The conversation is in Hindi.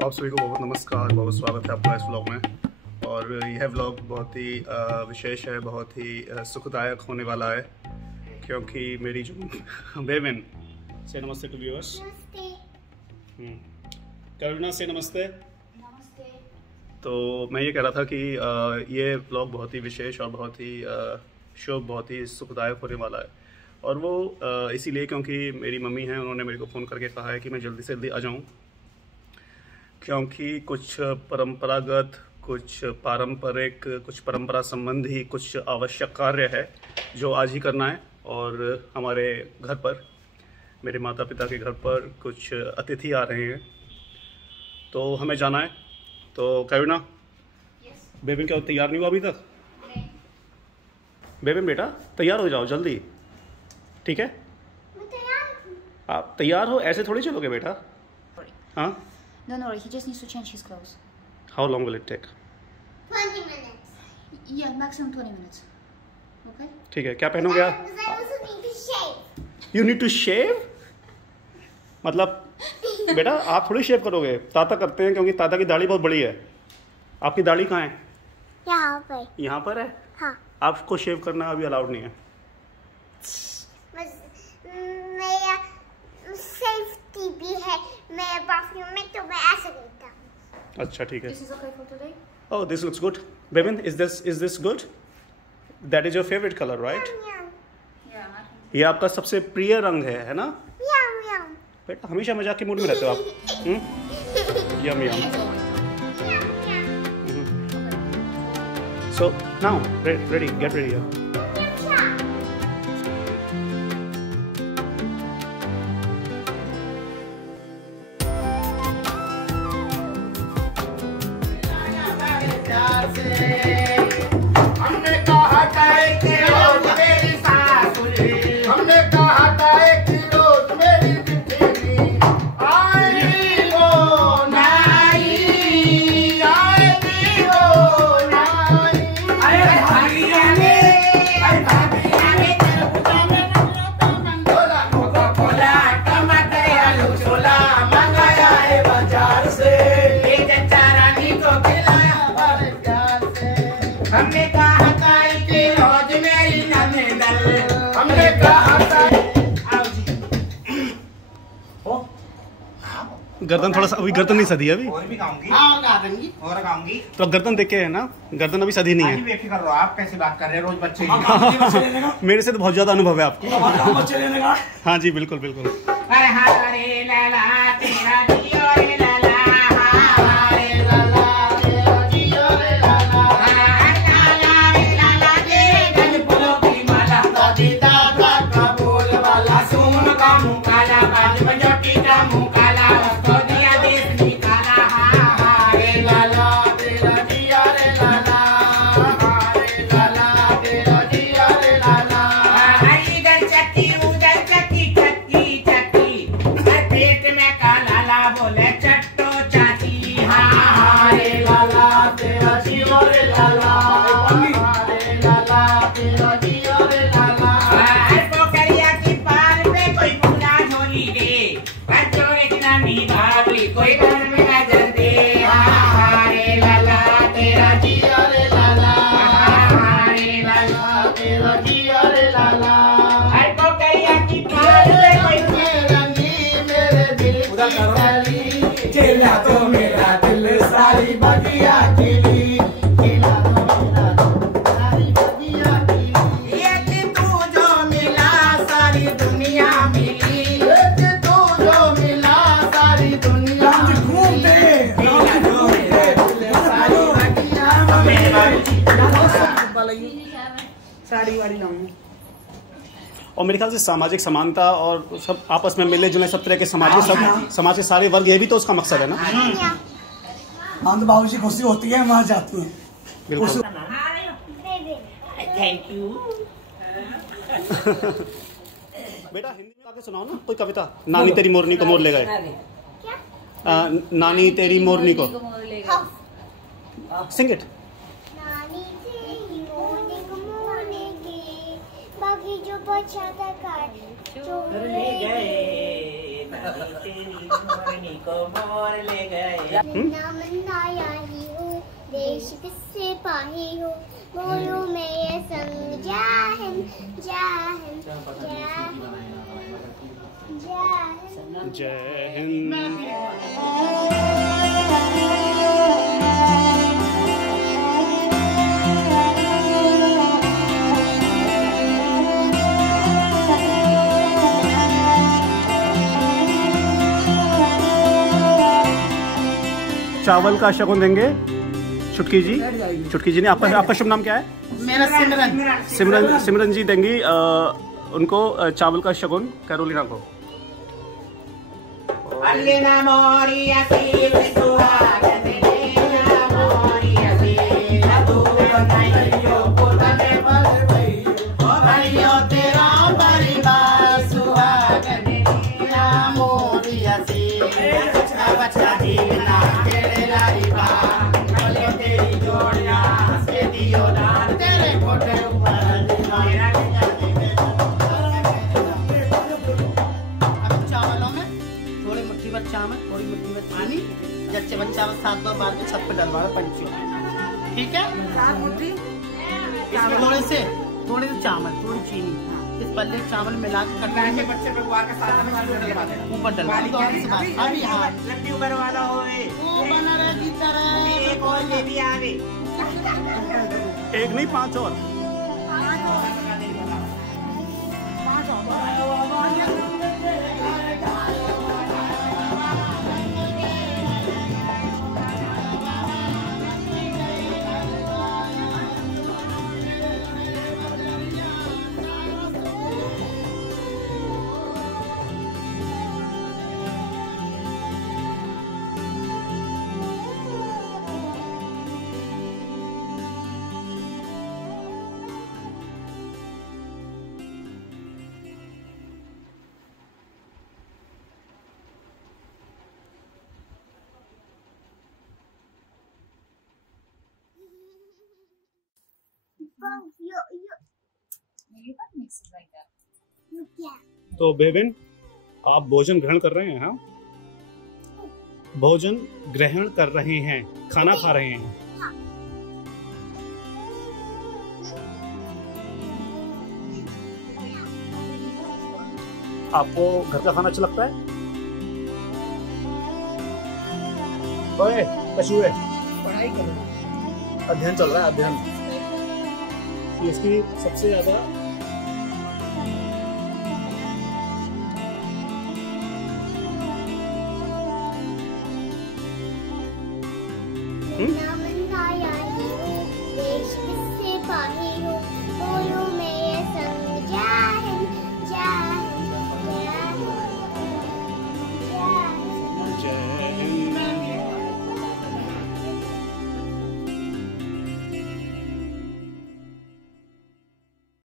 तो आप सभी को बहुत नमस्कार, बहुत स्वागत है आपका इस व्लॉग में। और यह व्लॉग बहुत ही विशेष है, बहुत ही सुखदायक होने वाला है, क्योंकि मेरी जो बेबिन से नमस्ते टू व्यूअर्स। करुणा से नमस्ते। नमस्ते। तो मैं ये कह रहा था कि ये व्लॉग बहुत ही विशेष और बहुत ही शुभ, बहुत ही सुखदायक होने वाला है। और वो इसीलिए क्योंकि मेरी मम्मी हैं, उन्होंने मेरे को फ़ोन करके कहा है कि मैं जल्दी से जल्दी आ जाऊँ, क्योंकि कुछ परंपरागत, कुछ पारंपरिक, कुछ परंपरा संबंधी कुछ आवश्यक कार्य है जो आज ही करना है। और हमारे घर पर, मेरे माता पिता के घर पर कुछ अतिथि आ रहे हैं, तो हमें जाना है। तो करुणा, बेबिन क्या तैयार नहीं हुआ अभी तक? बेबिन बेटा तैयार हो जाओ जल्दी, ठीक है? मैं तैयार हूँ। आप तैयार हो, ऐसे थोड़ी चलोगे बेटा। हाँ, Don't worry, he just needs to change his clothes. How long will it take? 20 minutes. Yeah, maximum 20 minutes. Okay? ठीक है, क्या पहनोगे आप? Because I also need to shave. You need to shave? मतलब बेटा आप थोड़ी शेव करोगे, ताता करते हैं, क्योंकि ताता की दाढ़ी बहुत बड़ी है। आपकी दाढ़ी कहाँ है? यहाँ पर। यहाँ पर है? हाँ। आपको शेव करना अभी अलाउड नहीं है। मेरा सेफ्टी भी है मेरे बाथरूम में, तो मैं ऐसे करता हूँ। अच्छा ठीक है। This is okay for today? Oh this looks good. बेबिन, is this good? That is your favourite colour, right? Yeah. ये आपका सबसे प्रिय रंग है ना? Yeah. बेटा हमेशा मजाक के मूड में रहते हो आप। Yum yum. So now ready, get ready. हमने कहा था एक रोज मेरी सासुरे, हमने कहा था एक रोज मेरी बिटिया आई वो नाई, आई वो नाई। अरे भागिया ने तरबूजा में मंगोला, कोका-कोला, टमाटर, आलू, छोला मंगाया है बाजार से, ये चारानी को खिलाया बड़े प्यार से। हमने कहा था कि रोज मेरी ननदल, हमने कहा था। आओ जी। ओ गर्दन थोड़ा सा, अभी गर्दन नहीं सधी है अभी। और भी खाऊंगी। हाँ गार्डन की और खाऊंगी। तो गर्दन देख के है ना, गर्दन अभी सधी नहीं आज है। बेफिक्र रहो, आप कैसे बात कर रहे हैं? रोज बच्चे मेरे से तो बहुत ज्यादा अनुभव है आपको। बच्चे लेने का। हाँ जी बिल्कुल बिल्कुल। अरे हाँ रे लाला तेरा जियो रे लाला, हाँ रे लाला तेरा जियो रे लाला, लाला रे लाला तेरे गल फूलों की माला, दादी दादा का बोल वाला, सुन का मुँह काला, बाज बजोटी का मुँह काला, उसको दिया देश निकाला, हाँ रे लाला तेरा जियो रे लाला, हाँ रे लाला तेरा जियो रे लाला। इधर चक्की उधर चक्की, चक्की चक्की, पेट में का लाला बोले चट्टो चाची, हाँ रे लाला तेरा जियो रे लाला, हाँ रे लाला तेरा जियो रे लाला। पोखरिया की पार पे कोई पूरा झोली दे, बच्चों एक नानी भाभी कोई घर में नजर दे, हाँ रे लाला तेरा जियो रे लाला, हाँ रे लाला तेरा जियो रे लाला। पोखरिया की पार पे कोई रंगी मेरे दिल की गली, खिला तो मेरा दिल सारी बगिया खिली, खिला तो मेरा दिल सारी बगिया खिली। एक तू जो मिला सारी दुनिया मिली, एक तू जो मिला सारी दुनिया घूमते, खिला तो मेरा दिल सारी बगिया खिली। साड़ी वाड़ी लाऊंगी। और मेरे ख्याल से सामाजिक समानता और सब आपस में मिले जुले, सब तरह के समाज के सब समाज के सारे वर्ग, ये भी तो उसका मकसद है ना। हाँ तो बाबूजी खुशी होती है, वहाँ जाती है। बिल्कुल। Thank you. बेटा हिंदी में आके सुनाओ ना कोई कविता। नानी तेरी मोरनी को मोर ले गए। नानी तेरी मोरनी को सिंग इट। नानी तेरी मोरनी को मोरनी की, बाकी जो बचा था कार चोर ले गए। तेरी मोरनी को मोर ले गए। मनाया ही हूँ देश किससे पाही हूँ बोलो मैं ये संग जय हिंद जय हिंद जय हिंद जय हिंद। चावल का शगुन देंगे छुटकी जी। छुटकी जी ने आपका शुभ नाम क्या है? मेरा सिमरन। सिमरन जी देंगी उनको चावल का शगुन कैरोलिना को। अल्लीना मोरी असील सुहागन लेना मोरी असील तू बताइयो पुतले पर ओ भाइयों तेरा परिवार सुहागन लेना मोरी असील बच्चा बच्चा जीना तेरे लारी बार बोले तेरी जोड़िया हंसे दियो दान तेरे कोटे ऊपर मेरा चावल थोड़ी मुट्ठी में पानी जच्चे बच्चा 7 बार के छत पे डलवा पंचियों, ठीक है? 4 मुट्ठी इसमें थोड़े से चावल थोड़ी चीनी इस पल्ले चावल मिला के करना है बच्चे पे गुआ के साथ में डलवा देना ऊपर डलवा दो। अभी हां लड्डू ऊपर वाला होवे वो बना रहे की तरह एक और ले भी आवे एक नहीं 5 और तो बेबिन आप भोजन ग्रहण कर रहे हैं? हाँ, भोजन ग्रहण कर रहे हैं, खाना खा रहे हैं। आपको घर का खाना अच्छा लगता है? ओए कछुए, पढ़ाई करो, अध्ययन चल रहा है, अध्ययन। इसकी सबसे ज्यादा ना